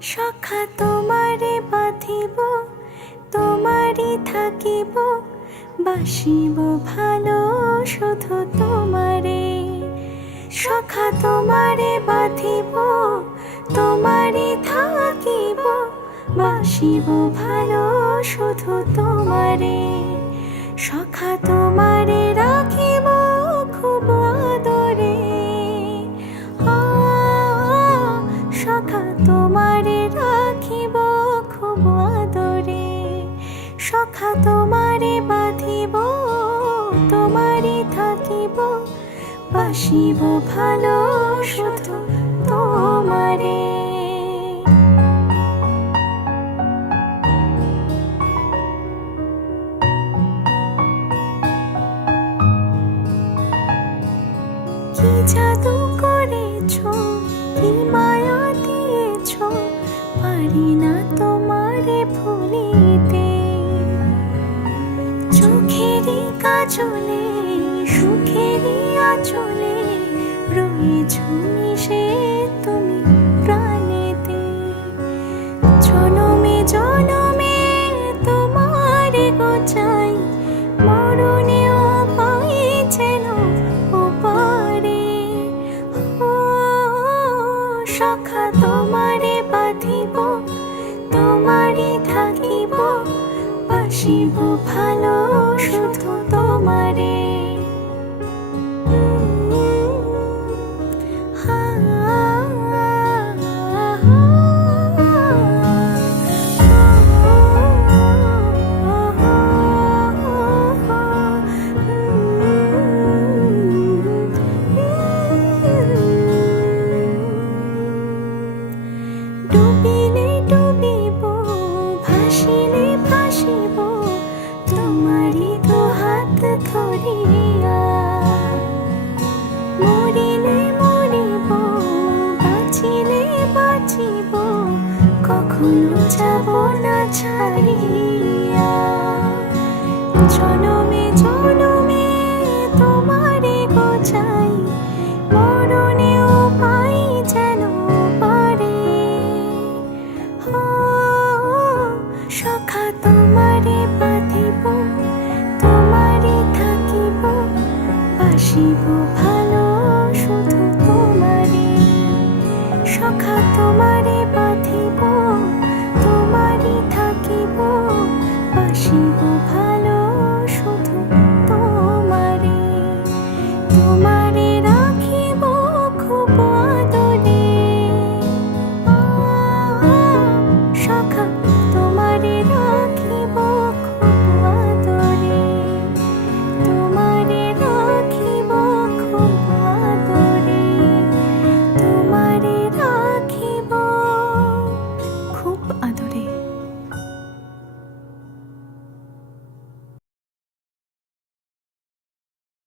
সখা তোমারে বাঁধিব, তোমারই থাকিব, বাসিব ভালো শুধু তোমারে। সখা তোমারে বাঁধিব, তোমারই থাকিব, বাসিব ভালো শুধু তোমারে। সখা তোমারে রাখিব খুব আদরে, সখা তোমারে রাখিব খুব আদরে। সখা তোমারে বাঁধিব, তোমারই থাকিব, বাসিব ভালো শুধু তোমারে। কি জাদু করেছো, কি মায়া দিয়েছো, পারি না তোমারে ভুলিতে। চোখেরই কাজলে, সুখেরই আঁচলে, রয়েছো মিশে তুমি প্রাণেতে। জনমে জনমে তোমারে গো চাই, মরণেও পাই যেন ওপারে। সখা তোমারে বাঁধিব, তোমারই থাকিব, বাসিব ভালো শুধু তোমারে। ডুবিলে ডুবিব, ভাসিলে ভাসিব, তোমারই দু হাত ধরিয়া। মরিলে মরিব, বাঁচিলে বাঁচিব, কখনো যাব না ছাড়িয়া। জনম